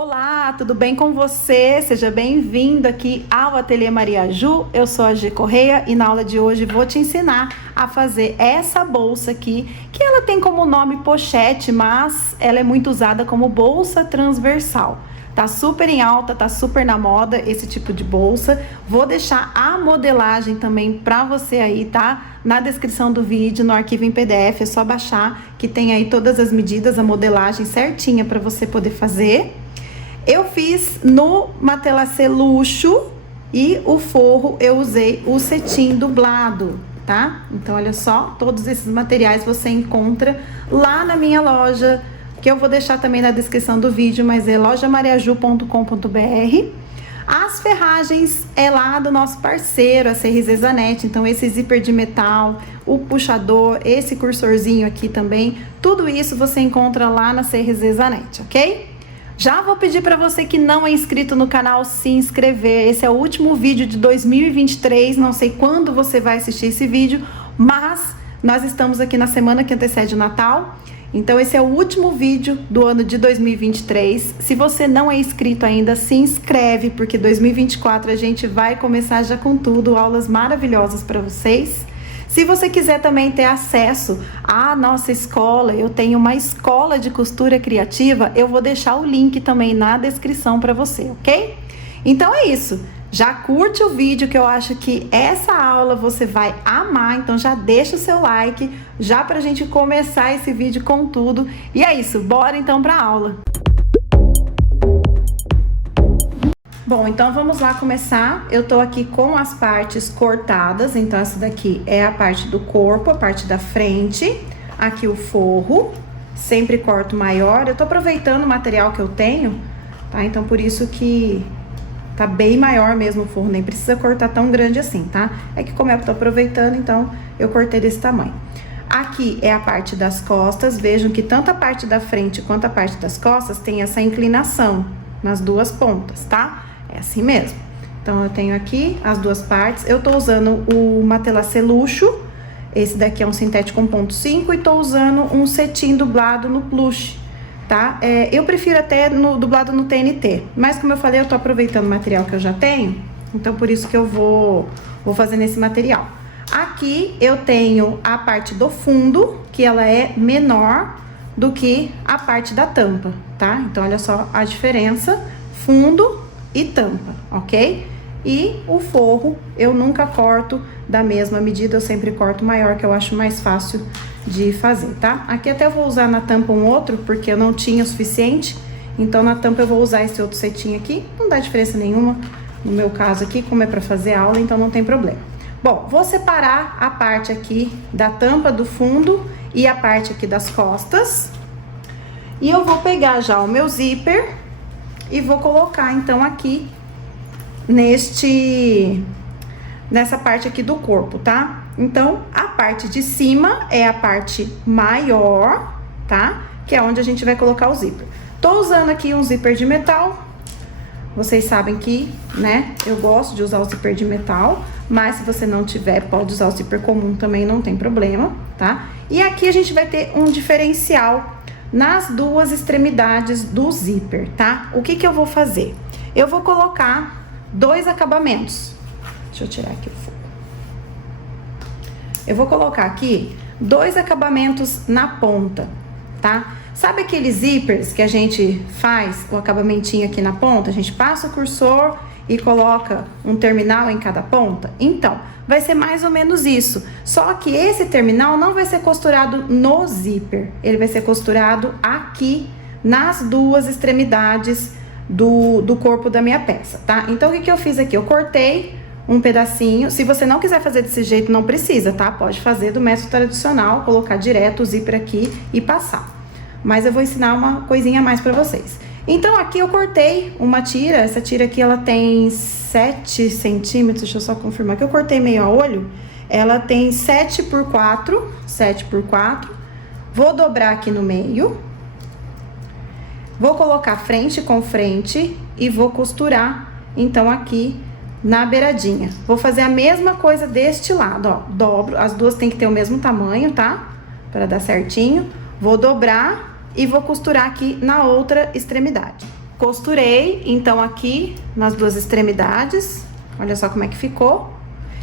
Olá, tudo bem com você? Seja bem-vindo aqui ao Ateliê Maria Ju. Eu sou a G Correia e na aula de hoje vou te ensinar a fazer essa bolsa aqui, que ela tem como nome pochete, mas ela é muito usada como bolsa transversal. Tá super em alta, tá super na moda esse tipo de bolsa. Vou deixar a modelagem também pra você aí, tá? Na descrição do vídeo, no arquivo em PDF, é só baixar que tem aí todas as medidas, a modelagem certinha pra você poder fazer. Eu fiz no Matelassé Luxo e o forro eu usei o cetim dublado, tá? Então, olha só, todos esses materiais você encontra lá na minha loja, que eu vou deixar também na descrição do vídeo, mas é lojamariaju.com.br. As ferragens é lá do nosso parceiro, a CRZ Zanetti. Então, esse zíper de metal, o puxador, esse cursorzinho aqui também, tudo isso você encontra lá na CRZ Zanetti, ok? Já vou pedir para você que não é inscrito no canal se inscrever. Esse é o último vídeo de 2023, não sei quando você vai assistir esse vídeo, mas nós estamos aqui na semana que antecede o Natal. Então esse é o último vídeo do ano de 2023. Se você não é inscrito ainda, se inscreve, porque 2024 a gente vai começar já com tudo, aulas maravilhosas para vocês. Se você quiser também ter acesso à nossa escola, eu tenho uma escola de costura criativa, eu vou deixar o link também na descrição para você, ok? Então é isso. Já curte o vídeo, que eu acho que essa aula você vai amar, então já deixa o seu like, já pra gente começar esse vídeo com tudo. E é isso, bora então pra aula. Bom, então vamos lá começar. Eu tô aqui com as partes cortadas, então essa daqui é a parte do corpo, a parte da frente. Aqui o forro, sempre corto maior. Eu tô aproveitando o material que eu tenho, tá? Então por isso que tá bem maior mesmo o forro, nem precisa cortar tão grande assim, tá? É que como eu tô aproveitando, então eu cortei desse tamanho. Aqui é a parte das costas, vejam que tanto a parte da frente quanto a parte das costas tem essa inclinação nas duas pontas, tá? É assim mesmo. Então, eu tenho aqui as duas partes. Eu tô usando o Matelassé Luxo. Esse daqui é um sintético 1.5 e tô usando um cetim dublado no plush, tá? Eu prefiro até no dublado no TNT. Mas, como eu falei, eu tô aproveitando o material que eu já tenho. Então, por isso que eu vou fazer nesse material. Aqui, eu tenho a parte do fundo, que ela é menor do que a parte da tampa, tá? Então, olha só a diferença. Fundo e tampa, ok? E o forro eu nunca corto da mesma medida, eu sempre corto maior, que eu acho mais fácil de fazer, tá? Aqui até eu vou usar na tampa um outro, porque eu não tinha o suficiente, então na tampa eu vou usar esse outro cetim aqui, não dá diferença nenhuma, no meu caso aqui, como é pra fazer aula, então não tem problema. Bom, vou separar a parte aqui da tampa do fundo e a parte aqui das costas, e eu vou pegar já o meu zíper e vou colocar, então, aqui nessa parte aqui do corpo, tá? Então, a parte de cima é a parte maior, tá? Que é onde a gente vai colocar o zíper. Tô usando aqui um zíper de metal. Vocês sabem que, né, eu gosto de usar o zíper de metal, mas se você não tiver, pode usar o zíper comum também, não tem problema, tá? E aqui a gente vai ter um diferencial nas duas extremidades do zíper, tá? O que que eu vou fazer? Eu vou colocar dois acabamentos. Deixa eu tirar aqui o fogo. Eu vou colocar aqui dois acabamentos na ponta, tá? Sabe aqueles zippers que a gente faz o acabamentinho aqui na ponta? A gente passa o cursor e coloca um terminal em cada ponta? Então, vai ser mais ou menos isso. Só que esse terminal não vai ser costurado no zíper. Ele vai ser costurado aqui nas duas extremidades do corpo da minha peça, tá? Então, o que que eu fiz aqui? Eu cortei um pedacinho. Se você não quiser fazer desse jeito, não precisa, tá? Pode fazer do método tradicional, colocar direto o zíper aqui e passar. Mas eu vou ensinar uma coisinha a mais pra vocês. Então, aqui eu cortei uma tira. Essa tira aqui, ela tem 7 centímetros. Deixa eu só confirmar que eu cortei meio a olho. Ela tem 7 por 4. 7 por 4. Vou dobrar aqui no meio. Vou colocar frente com frente e vou costurar, então, aqui na beiradinha. Vou fazer a mesma coisa deste lado, ó. Dobro, as duas tem que ter o mesmo tamanho, tá? Para dar certinho. Vou dobrar e vou costurar aqui na outra extremidade. Costurei, então, aqui nas duas extremidades. Olha só como é que ficou.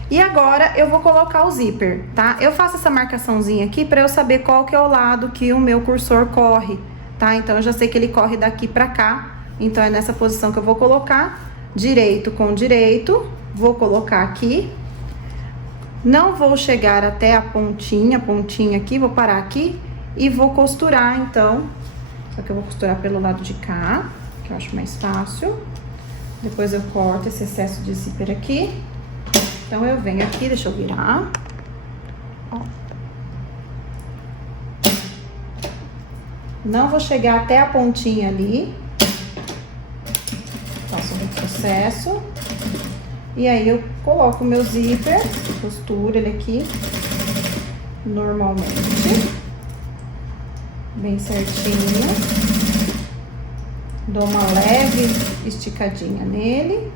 E agora eu vou colocar o zíper, tá? Eu faço essa marcaçãozinha aqui pra eu saber qual que é o lado que o meu cursor corre, tá? Então, eu já sei que ele corre daqui pra cá. Então, é nessa posição que eu vou colocar. Direito com direito. Vou colocar aqui. Não vou chegar até a pontinha aqui. Vou parar aqui e vou costurar, então. Só que eu vou costurar pelo lado de cá, que eu acho mais fácil. Depois eu corto esse excesso de zíper aqui. Então, eu venho aqui, deixa eu virar. Ó. Não vou chegar até a pontinha ali. Faço um processo. E aí, eu coloco o meu zíper, costuro ele aqui, normalmente. Bem certinho. Dou uma leve esticadinha nele.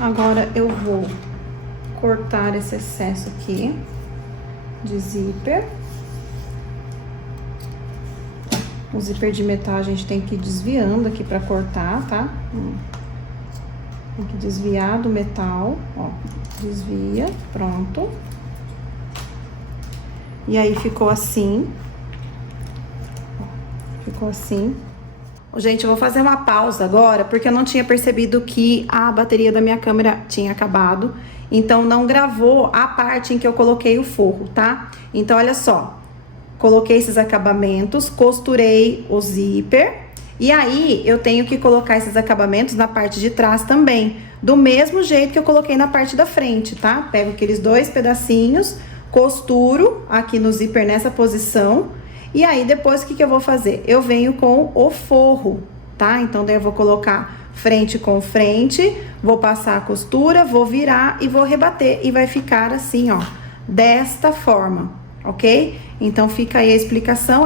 Agora, eu vou cortar esse excesso aqui de zíper. O zíper de metal a gente tem que ir desviando aqui pra cortar, tá? Tem que desviar do metal, ó. Desvia, pronto. E aí, ficou assim. Ficou assim. Gente, eu vou fazer uma pausa agora, porque eu não tinha percebido que a bateria da minha câmera tinha acabado. Então, não gravou a parte em que eu coloquei o forro, tá? Então, olha só. Coloquei esses acabamentos, costurei o zíper. E aí, eu tenho que colocar esses acabamentos na parte de trás também. Do mesmo jeito que eu coloquei na parte da frente, tá? Pego aqueles dois pedacinhos, costuro aqui no zíper nessa posição. E aí, depois, o que eu vou fazer? Eu venho com o forro, tá? Então, daí eu vou colocar frente com frente, vou passar a costura, vou virar e vou rebater. E vai ficar assim, ó, desta forma, ok? Então, fica aí a explicação,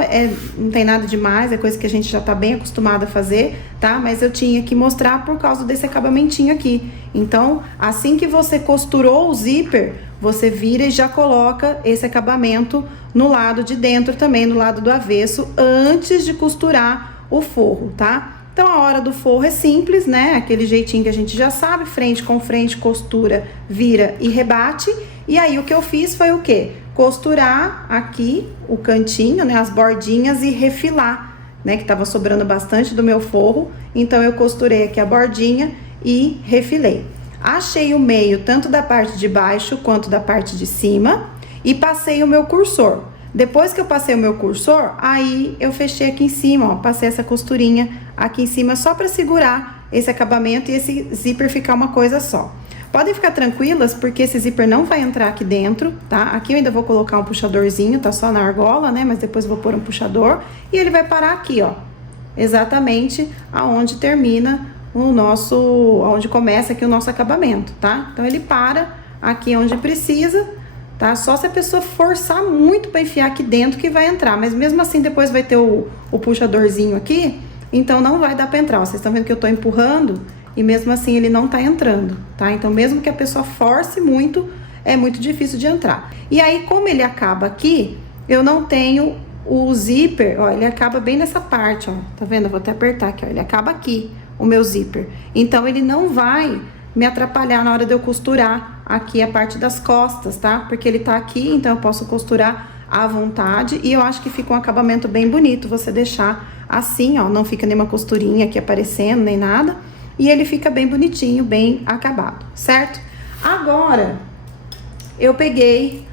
não tem nada demais, é coisa que a gente já tá bem acostumado a fazer, tá? Mas eu tinha que mostrar por causa desse acabamentinho aqui. Então, assim que você costurou o zíper, você vira e já coloca esse acabamento no lado de dentro também, no lado do avesso, antes de costurar o forro, tá? Então, a hora do forro é simples, né? Aquele jeitinho que a gente já sabe, frente com frente, costura, vira e rebate. E aí, o que eu fiz foi o quê? Costurar aqui o cantinho, né? As bordinhas e refilar, né? Que tava sobrando bastante do meu forro. Então, eu costurei aqui a bordinha e refilei. Achei o meio, tanto da parte de baixo quanto da parte de cima. E passei o meu cursor. Depois que eu passei o meu cursor, aí eu fechei aqui em cima, ó. Passei essa costurinha aqui em cima só pra segurar esse acabamento e esse zíper ficar uma coisa só. Podem ficar tranquilas, porque esse zíper não vai entrar aqui dentro, tá? Aqui eu ainda vou colocar um puxadorzinho, tá só na argola, né? Mas depois eu vou pôr um puxador. E ele vai parar aqui, ó. Exatamente aonde termina o nosso... Onde começa aqui o nosso acabamento, tá? Então, ele para aqui onde precisa, tá? Só se a pessoa forçar muito pra enfiar aqui dentro que vai entrar. Mas mesmo assim, depois vai ter o puxadorzinho aqui. Então, não vai dar pra entrar, ó. Vocês estão vendo que eu tô empurrando... E mesmo assim, ele não tá entrando, tá? Então, mesmo que a pessoa force muito, é muito difícil de entrar. E aí, como ele acaba aqui, eu não tenho o zíper, ó, ele acaba bem nessa parte, ó. Tá vendo? Eu vou até apertar aqui, ó. Ele acaba aqui, o meu zíper. Então, ele não vai me atrapalhar na hora de eu costurar aqui a parte das costas, tá? Porque ele tá aqui, então eu posso costurar à vontade. E eu acho que fica um acabamento bem bonito você deixar assim, ó. Não fica nenhuma costurinha aqui aparecendo, nem nada. E ele fica bem bonitinho, bem acabado, certo? Agora, eu peguei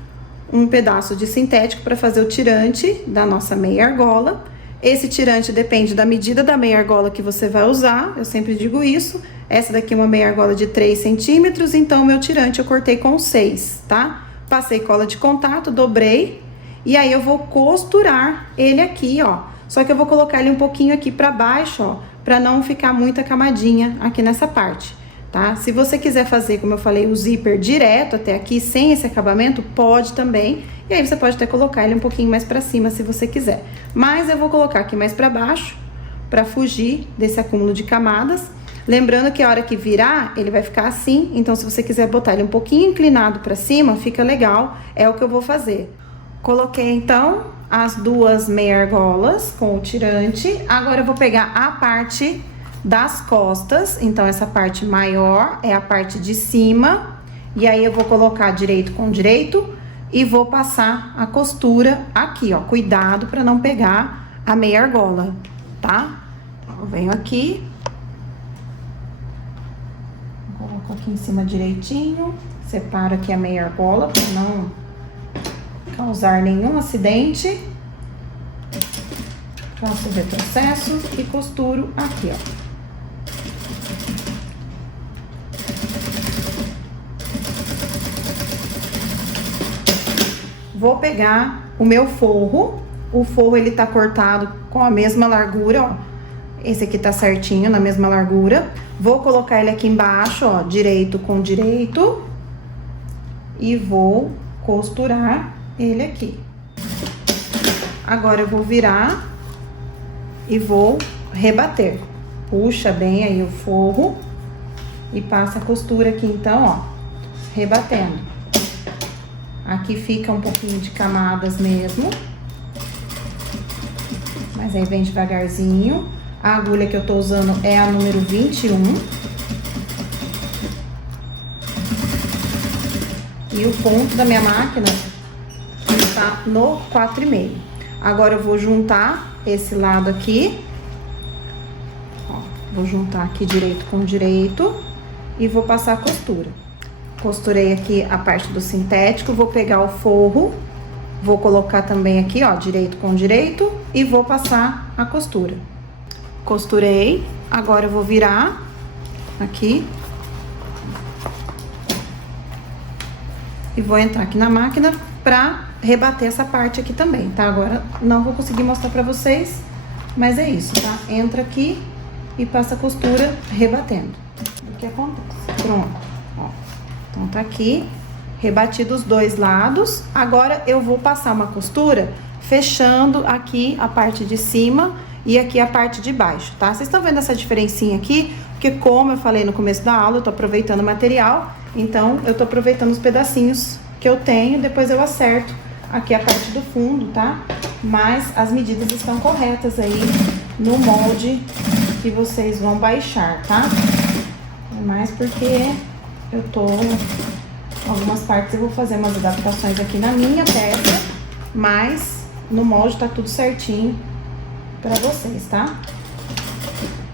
um pedaço de sintético para fazer o tirante da nossa meia argola. Esse tirante depende da medida da meia argola que você vai usar, eu sempre digo isso. Essa daqui é uma meia argola de 3 centímetros, então o meu tirante eu cortei com 6, tá? Passei cola de contato, dobrei, e aí eu vou costurar ele aqui, ó. Só que eu vou colocar ele um pouquinho aqui para baixo, ó, para não ficar muita camadinha aqui nessa parte, tá? Se você quiser fazer, como eu falei, o zíper direto até aqui, sem esse acabamento, pode também. E aí, você pode até colocar ele um pouquinho mais pra cima, se você quiser. Mas eu vou colocar aqui mais pra baixo, pra fugir desse acúmulo de camadas. Lembrando que a hora que virar, ele vai ficar assim, então se você quiser botar ele um pouquinho inclinado pra cima, fica legal, é o que eu vou fazer. Coloquei então as duas meia argolas com o tirante, agora eu vou pegar a parte das costas, então essa parte maior é a parte de cima, e aí eu vou colocar direito com direito e vou passar a costura aqui, ó, cuidado pra não pegar a meia argola, tá? Então, eu venho aqui, coloco aqui em cima direitinho, separo aqui a meia argola pra não causar nenhum acidente. Faço o retrocesso e costuro aqui, ó. Vou pegar o meu forro. O forro, ele tá cortado com a mesma largura, ó. Esse aqui tá certinho, na mesma largura. Vou colocar ele aqui embaixo, ó, direito com direito. E vou costurar ele aqui. Agora eu vou virar e vou rebater. Puxa bem aí o forro e passa a costura aqui, então, ó, rebatendo. Aqui fica um pouquinho de camadas mesmo, mas aí vem devagarzinho. A agulha que eu tô usando é a número 21. E o ponto da minha máquina tá no 4,5. Agora eu vou juntar esse lado aqui, ó, vou juntar aqui direito com direito e vou passar a costura. Costurei aqui a parte do sintético, vou pegar o forro, vou colocar também aqui, ó, direito com direito e vou passar a costura. Costurei, agora eu vou virar aqui e vou entrar aqui na máquina pra rebater essa parte aqui também, tá? Agora não vou conseguir mostrar pra vocês, mas é isso, tá? Entra aqui e passa a costura rebatendo. O que acontece? Pronto, ó. Então tá aqui, rebati dos dois lados. Agora eu vou passar uma costura fechando aqui a parte de cima e aqui a parte de baixo, tá? Vocês estão vendo essa diferencinha aqui? Porque como eu falei no começo da aula, eu tô aproveitando o material, então eu tô aproveitando os pedacinhos que eu tenho, depois eu acerto aqui a parte do fundo, tá? Mas as medidas estão corretas aí no molde que vocês vão baixar, tá? É mais porque eu tô... Algumas partes eu vou fazer umas adaptações aqui na minha peça, mas no molde tá tudo certinho pra vocês, tá?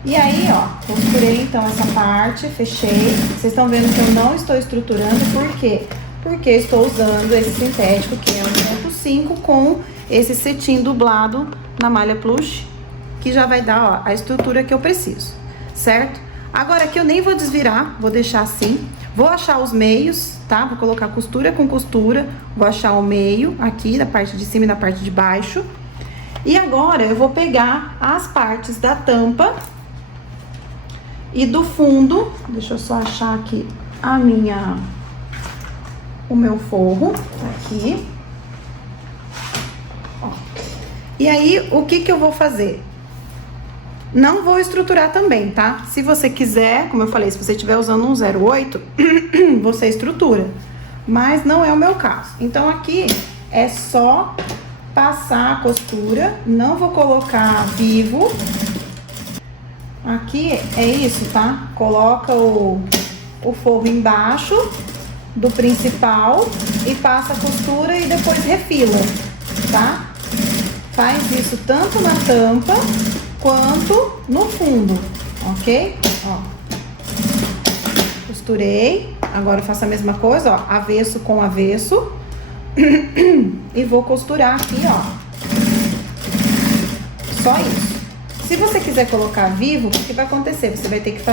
E aí, ó, costurei então essa parte, fechei. Vocês estão vendo que eu não estou estruturando, por quê? Porque estou usando esse sintético, que é 1.5, com esse cetim dublado na malha plush, que já vai dar, ó, a estrutura que eu preciso, certo? Agora aqui eu nem vou desvirar, vou deixar assim. Vou achar os meios, tá? Vou colocar costura com costura, vou achar o meio aqui, da parte de cima e da parte de baixo. E agora eu vou pegar as partes da tampa e do fundo. Deixa eu só achar aqui o meu forro, aqui. Ó. E aí, o que que eu vou fazer? Não vou estruturar também, tá? Se você quiser, como eu falei, se você estiver usando um 08, você estrutura. Mas não é o meu caso. Então, aqui é só passar a costura. Não vou colocar vivo. Aqui é isso, tá? Coloca o forro embaixo do principal e passa a costura e depois refila, tá? Faz isso tanto na tampa quanto no fundo, ok? Ó, costurei, agora eu faço a mesma coisa, ó, avesso com avesso e vou costurar aqui, ó, só isso. Se você quiser colocar vivo, o que vai acontecer? Você vai ter que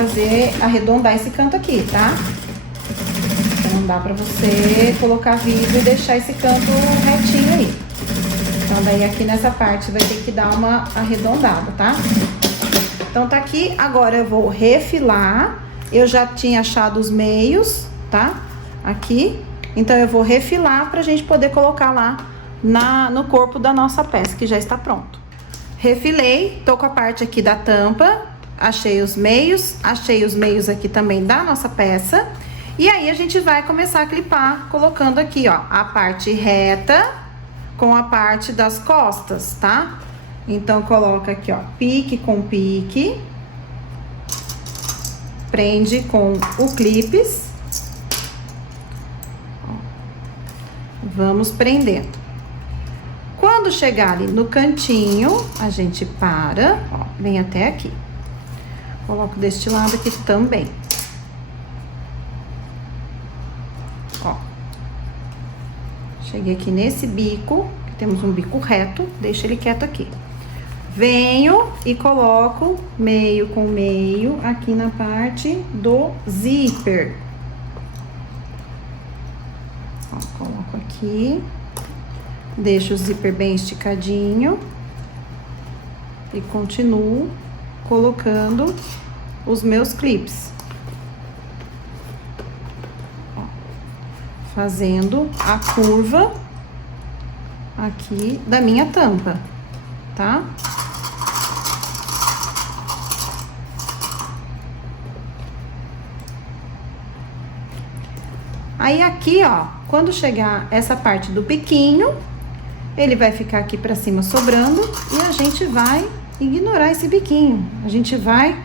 arredondar esse canto aqui, tá? Então, não dá pra você colocar vivo e deixar esse canto retinho aí. Então, daí aqui nessa parte você vai ter que dar uma arredondada, tá? Então, tá aqui. Agora eu vou refilar. Eu já tinha achado os meios, tá? Aqui. Então, eu vou refilar pra gente poder colocar lá no corpo da nossa peça, que já está pronto. Refilei, tô com a parte aqui da tampa achei os meios aqui também da nossa peça. E aí, a gente vai começar a clipar, colocando aqui, ó, a parte reta com a parte das costas, tá? Então, coloca aqui, ó, pique com pique. Prende com o clips. Vamos prendendo. Quando chegar ali no cantinho, a gente para, ó, vem até aqui. Coloco deste lado aqui também. Ó. Cheguei aqui nesse bico, que temos um bico reto, deixa ele quieto aqui. Venho e coloco meio com meio aqui na parte do zíper. Ó, coloco aqui. Deixo o zíper bem esticadinho. E continuo colocando os meus clips. Ó, fazendo a curva aqui da minha tampa, tá? Aí, aqui, ó, quando chegar essa parte do biquinho, ele vai ficar aqui pra cima sobrando e a gente vai ignorar esse biquinho. A gente vai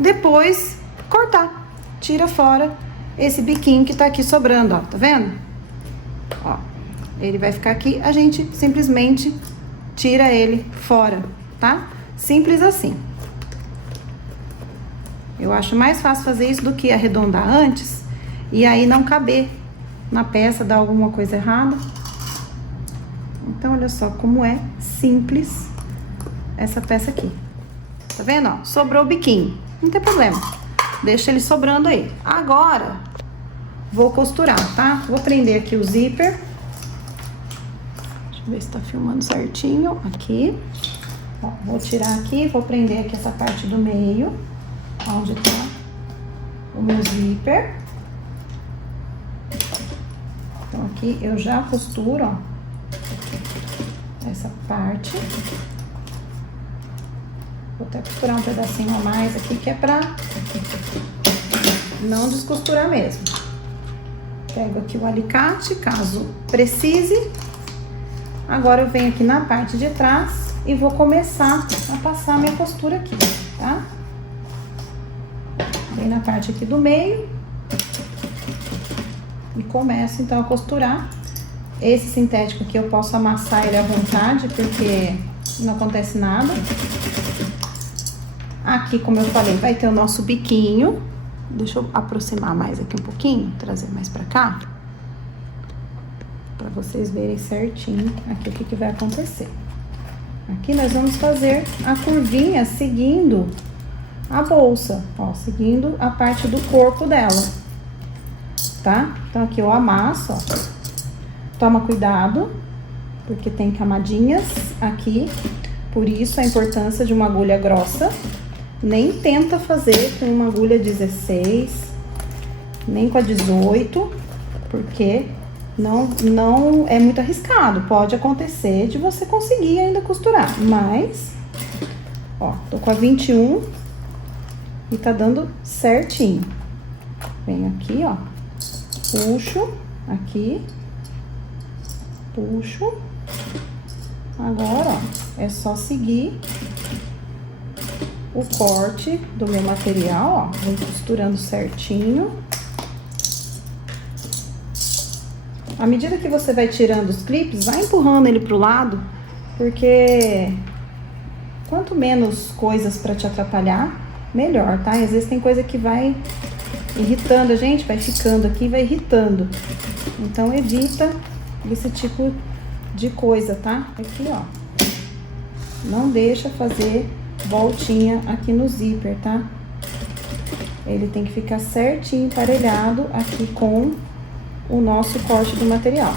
depois cortar, tira fora esse biquinho que tá aqui sobrando, ó, tá vendo? Ó, ele vai ficar aqui, a gente simplesmente tira ele fora, tá? Simples assim. Eu acho mais fácil fazer isso do que arredondar antes e aí não caber na peça, dar alguma coisa errada. Então, olha só como é simples essa peça aqui. Tá vendo, ó? Sobrou o biquinho. Não tem problema. Deixa ele sobrando aí. Agora, vou costurar, tá? Vou prender aqui o zíper. Deixa eu ver se tá filmando certinho. Aqui. Ó, vou tirar aqui, vou prender aqui essa parte do meio. Onde tá o meu zíper. Então, aqui eu já costuro, ó, essa parte. Vou até costurar um pedacinho a mais aqui, que é pra não descosturar mesmo. Pego aqui o alicate, caso precise. Agora, eu venho aqui na parte de trás e vou começar a passar a minha costura aqui, tá? Vem na parte aqui do meio. E começo, então, a costurar. Esse sintético aqui eu posso amassar ele à vontade, porque não acontece nada. Aqui, como eu falei, vai ter o nosso biquinho. Deixa eu aproximar mais aqui um pouquinho, trazer mais pra cá. Pra vocês verem certinho aqui o que vai acontecer. Aqui nós vamos fazer a curvinha seguindo a bolsa, ó, seguindo a parte do corpo dela. Tá? Então, aqui eu amasso, ó. Toma cuidado, porque tem camadinhas aqui. Por isso, a importância de uma agulha grossa. Nem tenta fazer com uma agulha 16, nem com a 18, porque não é muito arriscado. Pode acontecer de você conseguir ainda costurar, mas, ó, tô com a 21 e tá dando certinho. Venho aqui, ó. Puxo aqui, puxo. Agora, ó, é só seguir o corte do meu material, ó. Vou costurando certinho. À medida que você vai tirando os clipes, vai empurrando ele pro lado, porque quanto menos coisas pra te atrapalhar, melhor, tá? E às vezes tem coisa que vai irritando a gente, vai ficando aqui, vai irritando. Então, evita esse tipo de coisa, tá? Aqui, ó. Não deixa fazer voltinha aqui no zíper, tá? Ele tem que ficar certinho, emparelhado aqui com o nosso corte do material.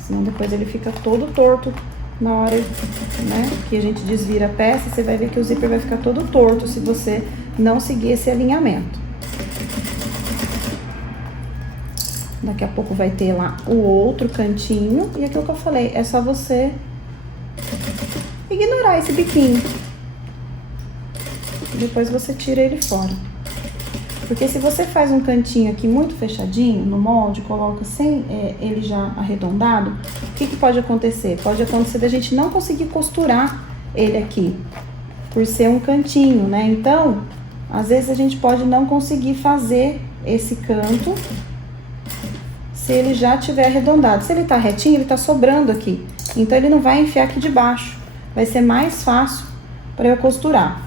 Senão, depois ele fica todo torto na hora, né, que a gente desvira a peça. Você vai ver que o zíper vai ficar todo torto se você não seguir esse alinhamento. Daqui a pouco vai ter lá o outro cantinho. E aquilo que eu falei, é só você ignorar esse biquinho. e depois você tira ele fora. Porque se você faz um cantinho aqui muito fechadinho no molde, coloca sem ele já arredondado, o que pode acontecer? Pode acontecer da gente não conseguir costurar ele aqui, por ser um cantinho, né? Então, às vezes a gente pode não conseguir fazer esse canto se ele já tiver arredondado. Se ele tá retinho, ele tá sobrando aqui. Então, ele não vai enfiar aqui de baixo. Vai ser mais fácil para eu costurar.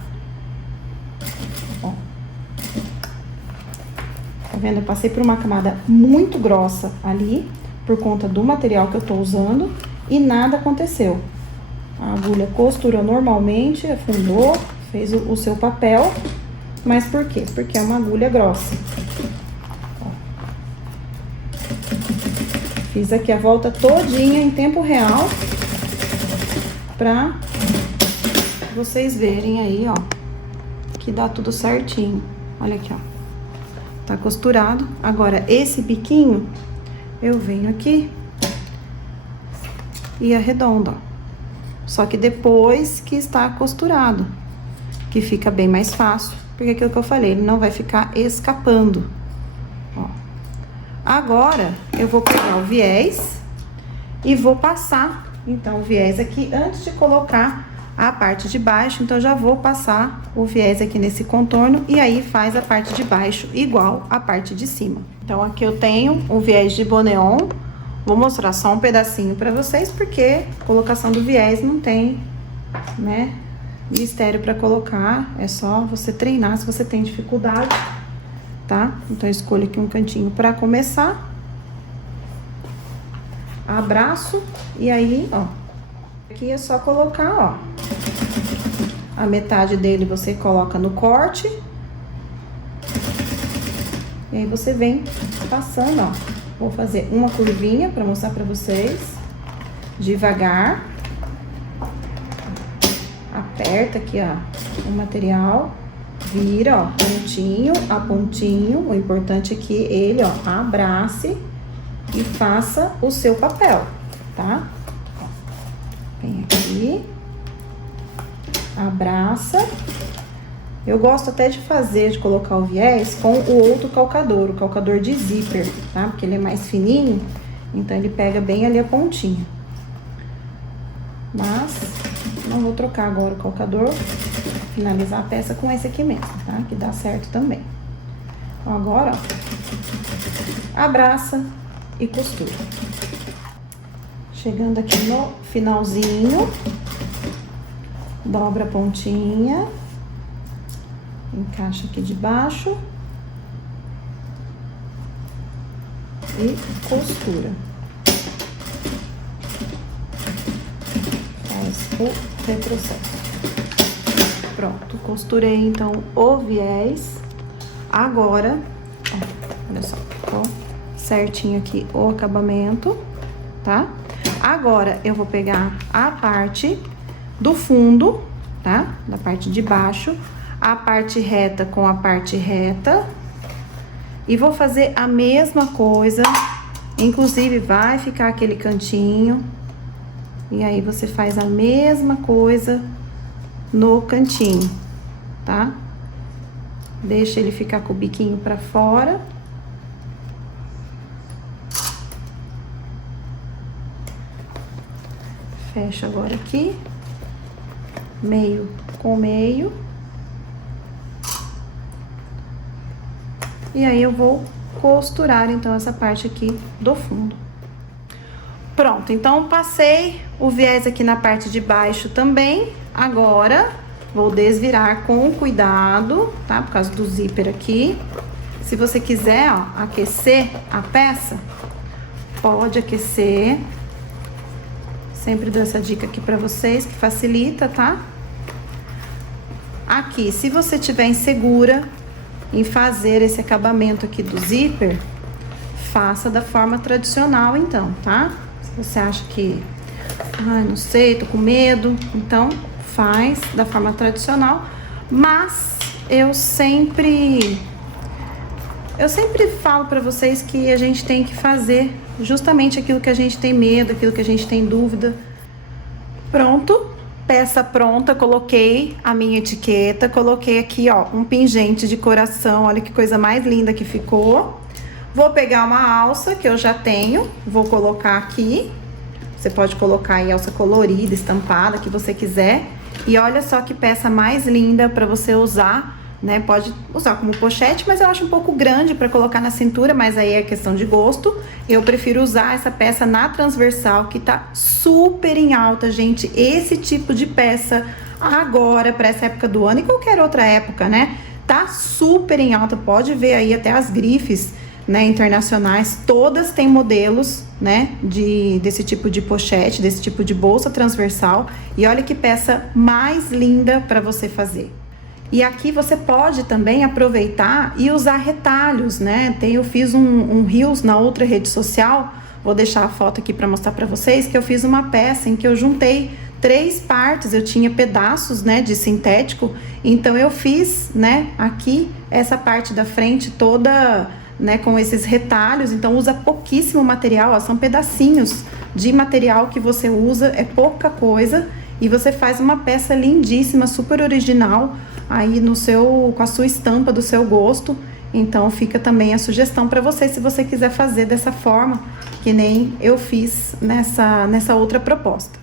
Ó. Tá vendo? Eu passei por uma camada muito grossa ali, por conta do material que eu tô usando, e nada aconteceu. A agulha costurou normalmente, afundou, fez o seu papel. Mas por quê? Porque é uma agulha grossa. Ó. Fiz aqui a volta todinha em tempo real, pra vocês verem aí, ó, que dá tudo certinho. Olha aqui, ó. Tá costurado. Agora, esse biquinho, eu venho aqui e arredondo, ó. Só que depois que está costurado, que fica bem mais fácil, porque aquilo que eu falei, ele não vai ficar escapando, ó. Agora, eu vou pegar o viés e vou passar, então, o viés aqui antes de colocar a parte de baixo. Então, já vou passar o viés aqui nesse contorno e aí faz a parte de baixo igual a parte de cima. Então, aqui eu tenho o viés de Boneon. Vou mostrar só um pedacinho pra vocês, porque colocação do viés não tem, né, mistério pra colocar. É só você treinar se você tem dificuldade, tá? Então, eu escolho aqui um cantinho pra começar. Abraço e aí, ó, aqui é só colocar, ó, a metade dele você coloca no corte. E aí você vem passando, ó. Vou fazer uma curvinha pra mostrar pra vocês. Devagar. Aperta aqui, ó, o material. Vira, ó, pontinho a pontinho. O importante é que ele, ó, abrace e faça o seu papel, tá? Vem aqui. Abraça. Eu gosto até de fazer, de colocar o viés com o outro calcador, o calcador de zíper, tá? Porque ele é mais fininho, então ele pega bem ali a pontinha. Mas não vou trocar agora o calcador, vou finalizar a peça com esse aqui mesmo, tá? Que dá certo também. Então, agora, ó, abraça e costura. Chegando aqui no finalzinho, dobra a pontinha. Encaixa aqui de baixo e costura. Faz o retrocesso. Pronto, costurei então o viés. Agora, ó, olha só, ficou certinho aqui o acabamento, tá? Agora, eu vou pegar a parte do fundo, tá? Da parte de baixo. A parte reta com a parte reta. E vou fazer a mesma coisa. Inclusive, vai ficar aquele cantinho. E aí, você faz a mesma coisa no cantinho, tá? Deixa ele ficar com o biquinho pra fora. Fecha agora aqui. Meio com meio. E aí, eu vou costurar, então, essa parte aqui do fundo. Pronto, então, passei o viés aqui na parte de baixo também. Agora, vou desvirar com cuidado, tá? Por causa do zíper aqui. Se você quiser, ó, aquecer a peça, pode aquecer. Sempre dou essa dica aqui pra vocês, que facilita, tá? Aqui, se você tiver insegura em fazer esse acabamento aqui do zíper, faça da forma tradicional, então, tá? Se você acha que, ai, não sei, tô com medo, então faz da forma tradicional. Mas eu sempre falo pra vocês que a gente tem que fazer justamente aquilo que a gente tem medo, aquilo que a gente tem dúvida. Pronto, peça pronta, coloquei a minha etiqueta, coloquei aqui, ó, um pingente de coração, olha que coisa mais linda que ficou. Vou pegar uma alça que eu já tenho, vou colocar aqui. Você pode colocar aí alça colorida, estampada, que você quiser. E olha só que peça mais linda para você usar, né? Pode usar como pochete, mas eu acho um pouco grande para colocar na cintura, mas aí é questão de gosto. Eu prefiro usar essa peça na transversal, que tá super em alta, gente. Esse tipo de peça agora, para essa época do ano e qualquer outra época, né? Tá super em alta, pode ver aí até as grifes, né, internacionais, todas têm modelos, né, desse tipo de pochete, desse tipo de bolsa transversal. E olha que peça mais linda para você fazer. E aqui você pode também aproveitar e usar retalhos, né? Eu fiz um Reels na outra rede social, vou deixar a foto aqui para mostrar para vocês, que eu fiz uma peça em que eu juntei 3 partes, eu tinha pedaços, né, de sintético, então eu fiz, né, aqui essa parte da frente toda, né, com esses retalhos. Então usa pouquíssimo material, ó, são pedacinhos de material que você usa, é pouca coisa, e você faz uma peça lindíssima, super original, aí com a sua estampa do seu gosto. Então fica também a sugestão para você, se você quiser fazer dessa forma, que nem eu fiz nessa outra proposta.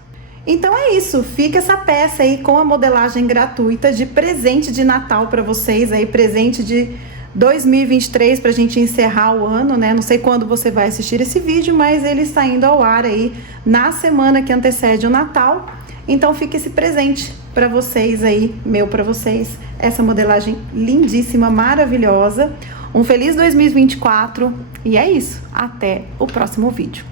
Então é isso, fica essa peça aí com a modelagem gratuita de presente de Natal para vocês, aí presente de 2023 pra gente encerrar o ano, né? Não sei quando você vai assistir esse vídeo, mas ele está indo ao ar aí na semana que antecede o Natal. Então fica esse presente para vocês aí, meu para vocês, essa modelagem lindíssima, maravilhosa. Um feliz 2024 e é isso, até o próximo vídeo.